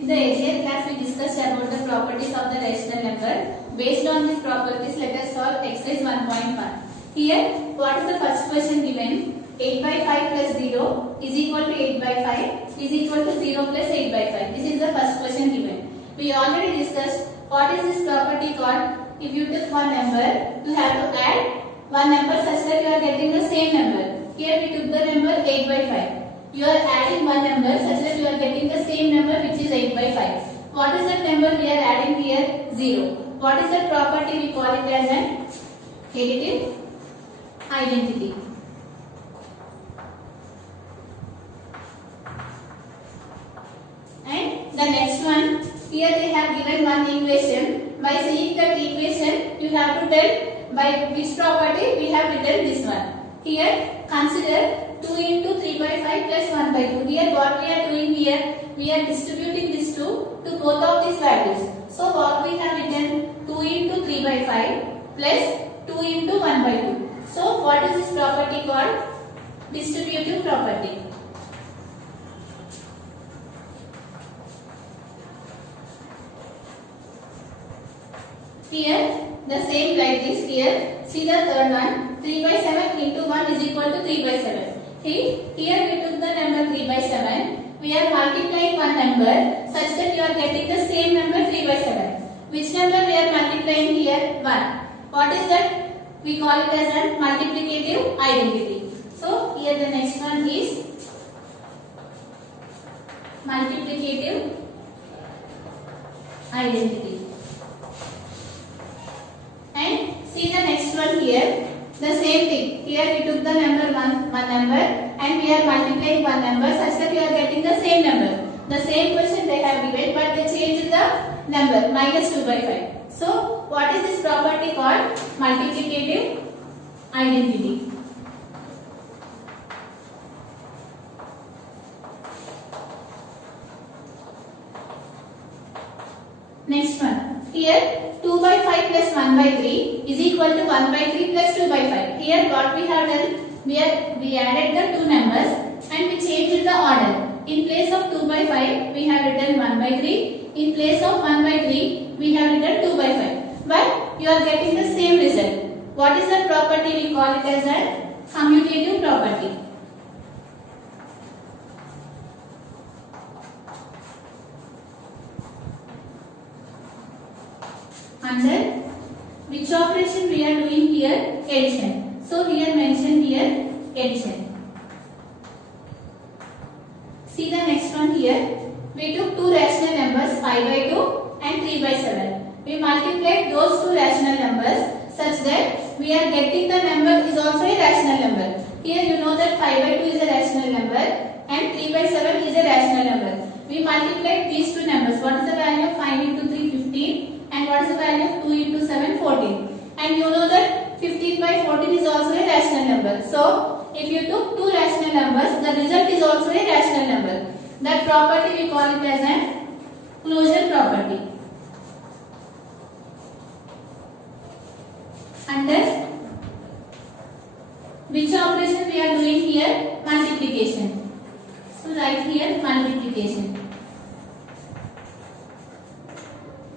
In the earlier class, we discussed about the properties of the rational number. Based on these properties, let us solve exercise 1.1. Here, what is the first question given? 8 by 5 plus 0 is equal to 8 by 5 is equal to 0 plus 8 by 5. This is the first question given. We already discussed what is this property called. If you took one number, you have to add one number such that you are getting the same number. Here we took the number 8 by 5. You are adding one number such that you are getting the same number, which is 8 by 5. What is that number we are adding here? 0. What is that property? We call it as an additive identity. And the next one, here they have given one equation. By seeing that equation, you have to tell by which property we have written this one. Here, consider 2 into 3 by 5 plus 1 by 2. Here, what we are doing here, we are distributing this 2 to both of these values. So, what we have written 2 into 3 by 5 plus 2 into 1 by 2. So, what is this property called? Distributive property. Here, the same like this here. See the third one. 3 by 7 into 1 is equal to 3 by 7. Here we took the number 3 by 7. We are multiplying one number such that you are getting the same number 3 by 7. Which number we are multiplying here? 1. What is that? We call it as a multiplicative identity. So, here the next one is multiplicative identity. And see the next one here. The same thing. Here we took the number one number and we are multiplying one number such that you are getting the same number. The same question they have given, but they changed the number minus 2 by 5. So, what is this property called? Multiplicative identity. Next one. Here 2 by 5 plus 1 by 3 is equal to 1 by 3 plus 2 by 5. Here what we have done, we added the two numbers and we changed the order. In place of 2 by 5, we have written 1 by 3. In place of 1 by 3, we have written 2 by 5. But you are getting the same result. What is the property? We call it as a commutative property. Under which operation we are doing here? Addition. So here mentioned here addition. See the next one here. We took two rational numbers 5 by 2 and 3 by 7. We multiplied those two rational numbers such that we are getting the number is also a rational number. Here you know that 5 by 2 is a rational number and 3 by 7 is a rational number. We multiplied these two numbers. What is the value of 5 into 3? 15. And what is the value of 2 into 7? 14. And you know that 15 by 14 is also a rational number. So, if you took two rational numbers, the result is also a rational number. That property we call it as a closure property. Under which operation we are doing here? Multiplication. So, write here multiplication.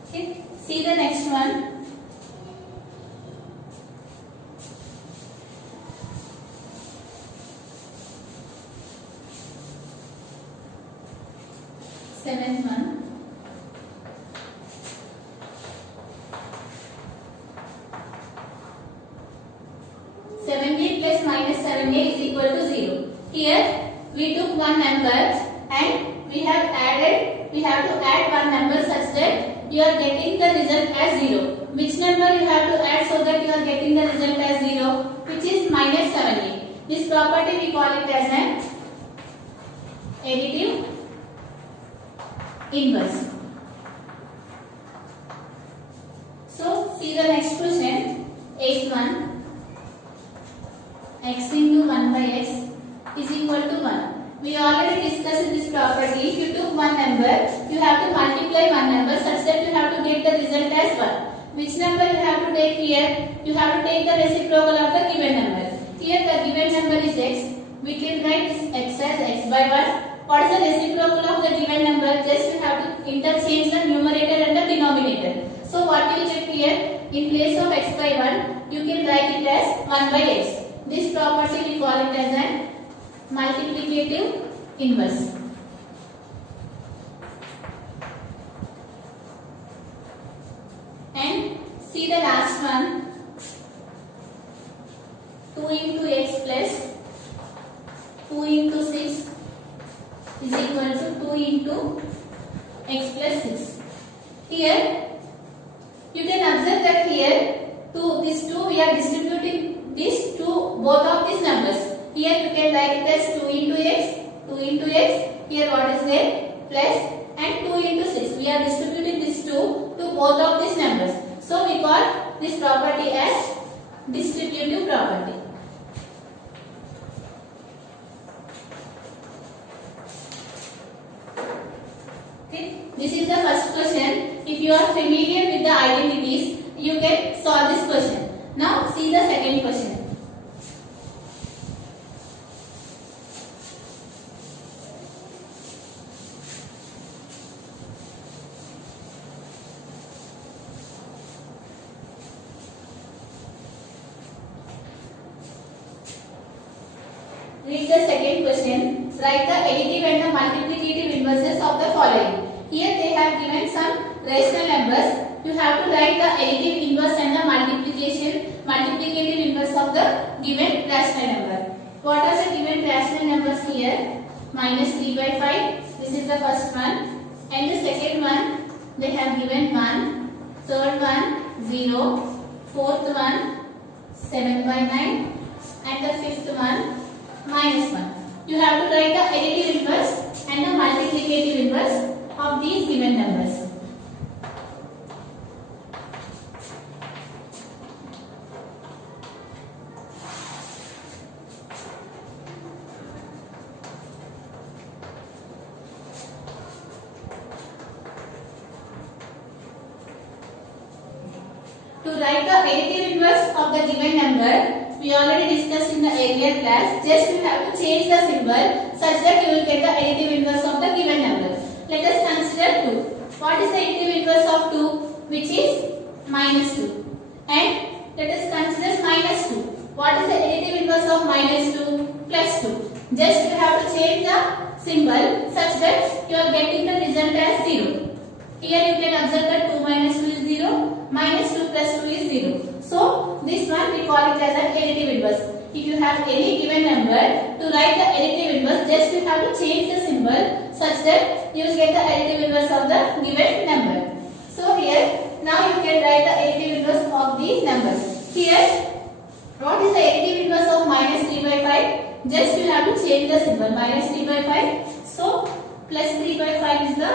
Okay. See the next one. Seventh one. Plus minus 7a is equal to 0. Here we took one number and we have to add one number such that you are getting the result as 0. Which number you have to add so that you are getting the result as 0? Which is minus 7a. This property we call it as an additive inverse. So, see the next question. 8th one. X into 1 by x is equal to 1. We already discussed this property. If you took one number, you have to multiply one number such that you have to get the result as 1. Which number you have to take here? You have to take the reciprocal of the given number. Here the given number is x. We can write this x as x by 1. What is the reciprocal of of the given number, just you have to interchange the numerator and the denominator. So what you will get here, in place of x by 1, you can write it as 1 by x. This property we call it as an multiplicative inverse. And see the last one, 2 into x plus 2 into 6 is equal to 2 into x plus 6. Here you can observe that here this 2 we are distributing this to both of these numbers. Here you can write it as 2 into x, 2 into x. Here what is there? Plus and 2 into 6. We are distributing this 2 to both of these numbers. So we call this property as distributive property. Okay. This is the first question. If you are familiar with the identities, you can solve this question. Now see the second question. Read the second question. Write the additive and the multiplicative inverses of the following. Here they have given some rational numbers. You have to write the additive inverse and the multiplicative inverse of the given rational number. What are the given rational numbers here? Minus 3 by 5. This is the first one. And the second one, they have given 1. Third one, 0. Fourth one, 7 by 9. And the fifth one, minus 1. You have to write the additive inverse and the multiplicative inverse of these given numbers. To write the additive inverse of the given number, we already discussed in the earlier class. Just you have to change the symbol such that you will get the additive inverse of the given number. Let us consider 2. What is the additive inverse of 2? Which is minus 2. And let us consider minus 2. What is the additive inverse of minus 2? Plus 2. Just you have to change the symbol such that you are getting the result as 0. Here you can observe that 2 minus 2 is 0. Minus 2 plus 2 is 0. So this one we call it as an additive inverse. If you have any given number, to write the additive inverse, just you have to change the symbol such that you will get the additive inverse of the given number. So here, now you can write the additive inverse of these numbers. Here, what is the additive inverse of minus 3 by 5? Just you have to change the symbol, minus 3 by 5. So, plus 3 by 5 is the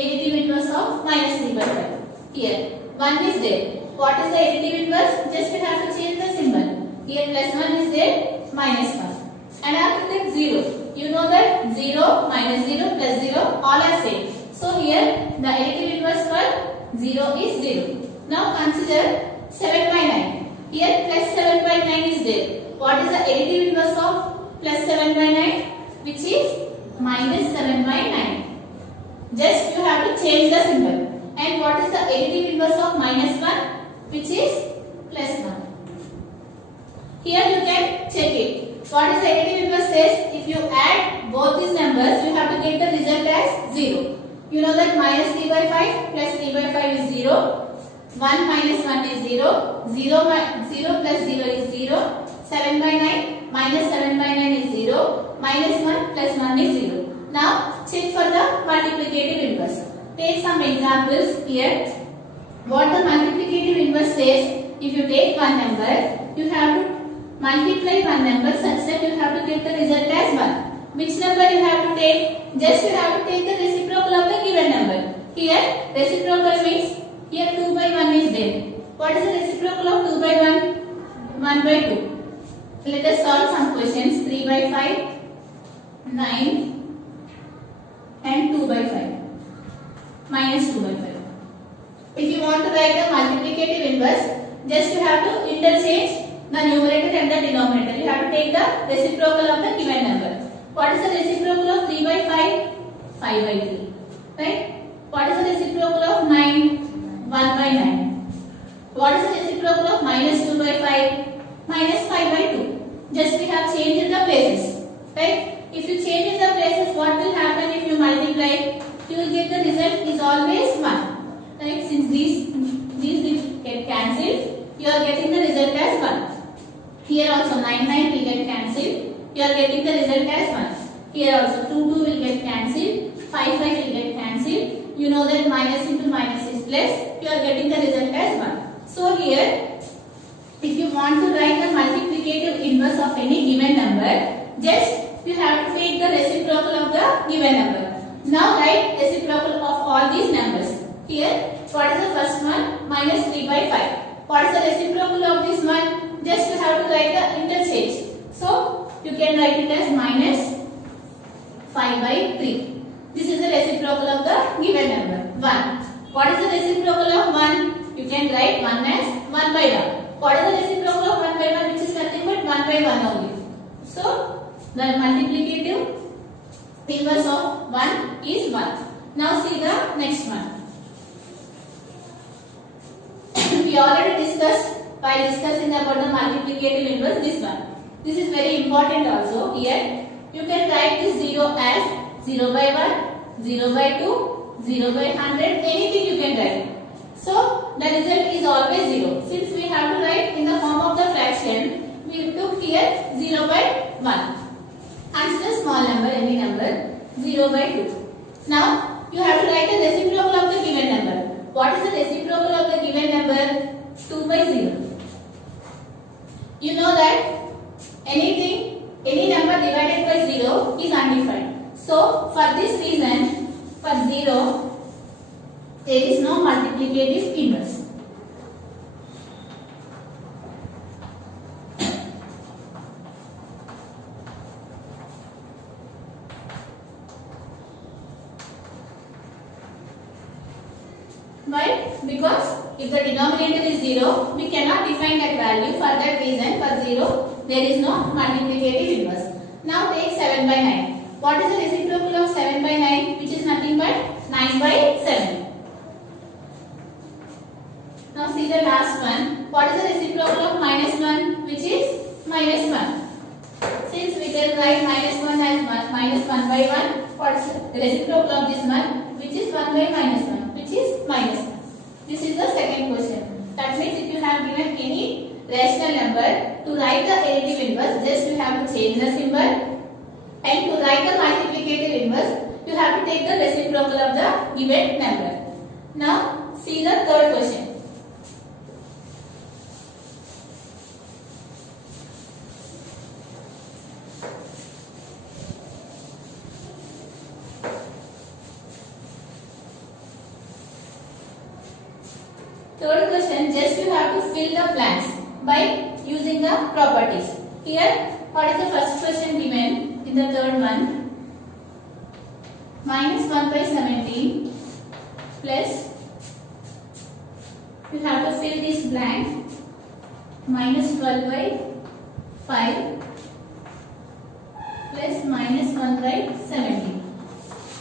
additive inverse of minus 3 by 5. Here, 1 is there. What is the additive inverse? Just we have to change the symbol. Here plus 1 is there, minus 1. And after that 0. You know that 0, minus 0, plus 0 all are same. So here the additive inverse for 0 is 0. Now consider 7 by 9. Here plus 7 by 9 is there. What is the additive inverse of plus 7 by 9? Which is minus 7 by 9. Just you have to change the symbol. And what is the additive inverse of minus 1? Which is plus 1. Here you can check it. What is the additive inverse says? If you add both these numbers, you have to get the result as 0. You know that minus 3 by 5 plus 3 by 5 is 0. 1 minus 1 is 0. 0 plus 0 is 0. 7 by 9 minus 7 by 9 is 0. Minus 1 plus 1 is 0. Now check for the multiplicative inverse. Take some examples here. What the multiplicative inverse says, if you take one number, you have to multiply one number such that you have to get the result as 1. Which number you have to take? Just you have to take the reciprocal of the given number. Here, reciprocal means here 2 by 1 is there. What is the reciprocal of 2 by 1? 1 by 2. Let us solve some questions. 3 by 5, 9 and 2 by 5. Minus 2 by 5. If you want to write the multiplicative inverse, just you have to interchange the numerator and the denominator. You have to take the reciprocal of the given number. What is the reciprocal of 3 by 5? 5 by 3. Right? What is the reciprocal of 9? 1 by 9. What is the reciprocal of minus 2 by 5? Minus 5 by 2. Just we have changed the places. Right? If you change the places, what will happen if you multiply? You will get the result is always 1. Right? Since these will get cancelled, you are getting the result as 1. Here also 9 will get cancelled. You are getting the result as 1. Here also 2 will get cancelled. 5 will get cancelled. You know that minus into minus is plus. You are getting the result as 1. So here, if you want to write the multiplicative inverse of any given number, just you have to take the reciprocal of the given number. Now write reciprocal of all these numbers. Here, what is the first one? Minus 3 by 5. What is the reciprocal of this one? Just you have to write the interchange. So, you can write it as minus 5 by 3. This is the reciprocal of the given number, 1. What is the reciprocal of 1? You can write 1 as 1 by 1. What is the reciprocal of 1 by 1? Which is nothing but 1 by 1 only. So, the multiplicative inverse of 1 is 1. Now see the next one. We already discussed while discussing about the multiplicative inverse this one. This is very important also. Here you can write this 0 as 0 by 1, 0 by 2, 0 by 100, anything you can write. So the result is always 0. Since we have to write in the form of the fraction, we took here 0 by 1. Consider small number, any number, 0 by 2. Now you have to write the reciprocal of the given number. What is the reciprocal of the given number? 2 by 0. You know that any number divided by 0 is undefined. So for this reason, for 0, there is no multiplicative inverse. Why? Because if the denominator is 0, we cannot define that value. For that reason, for 0, there is no multiplicative inverse. Now take 7 by 9. What is the reciprocal of 7 by 9? Which is nothing but 9 by 7. Now see the last one. What is the reciprocal of minus 1? Which is minus 1. Since we can write minus 1 as minus 1 by 1, what is the reciprocal of this one? Which is 1 by minus 1, which is minus 1. This is the second question. That means if you have given any rational number, to write the additive inverse, just you have to change the symbol. And to write the multiplicative inverse, you have to take the reciprocal of the given number. Now, see the third question. Third question, just you have to fill the blanks by using the properties. Here, what is the first question given in the third one? Minus 1 by 17 plus, you have to fill this blank, minus 12 by 5 plus minus 1 by 17.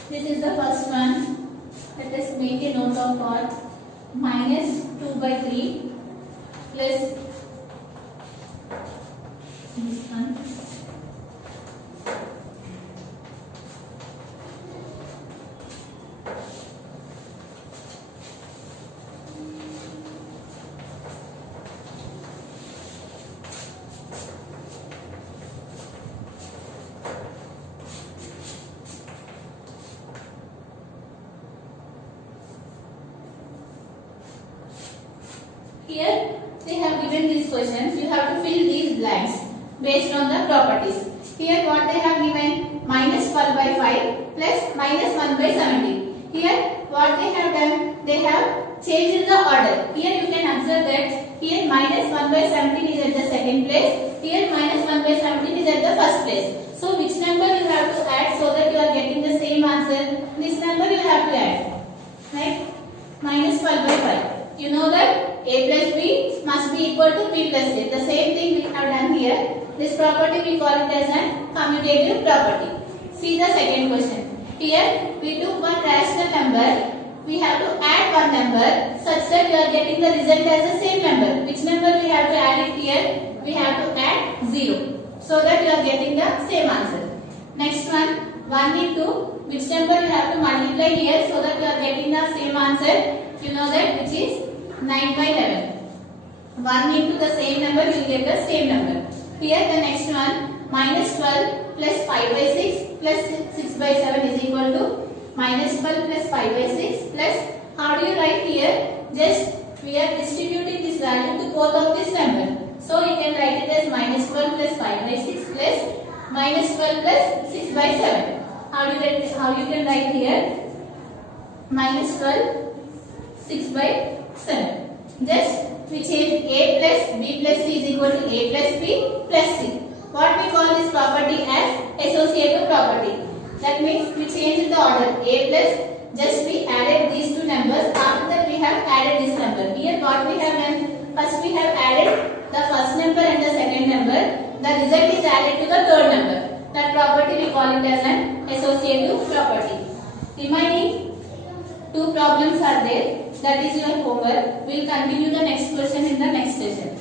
This is the first one. Let us make a note of what? Minus 2 by 3 plus this one. Here they have given these questions. You have to fill these blanks based on the properties. Here what they have given? Minus 12 by 5 plus minus 1 by 17. Here what they have done? They have changed the order. Here you can observe that here minus 1 by 17 is at the second place. Here minus 1 by 17 is at the first place. So which number you have to add so that you are getting the same answer? This number you have to add. Right? Minus 12 by 5. You know that a plus b must be equal to b plus a. The same thing we have done here. This property we call it as a commutative property. See the second question. Here we took one rational number. We have to add one number such that we are getting the result as the same number. Which number we have to add it here? We have to add 0 so that we are getting the same answer. Next one, 1 into which number we have to multiply here so that we are getting the same answer. You know that, which is 9 by 11. 1 into the same number, you will get the same number. Here the next one, minus 12 plus 5 by 6 plus 6 by 7 is equal to minus 12 plus 5 by 6 plus, how do you write here? Just we are distributing this value to both of this number. So you can write it as minus 12 plus 5 by 6 plus minus 12 plus 6 by 7. How you can write here? Minus 12, 6 by 7. Just we change a plus b plus c is equal to a plus b plus c. What we call this property as associative property. That means we change the order. A plus, just we added these two numbers. After that we have added this number. Here what we have done? First we have added the first number and the second number. The result is added to the third number. That property we call it as an associative property. Remaining two problems are there. That is your homework. We will continue the next question in the next session.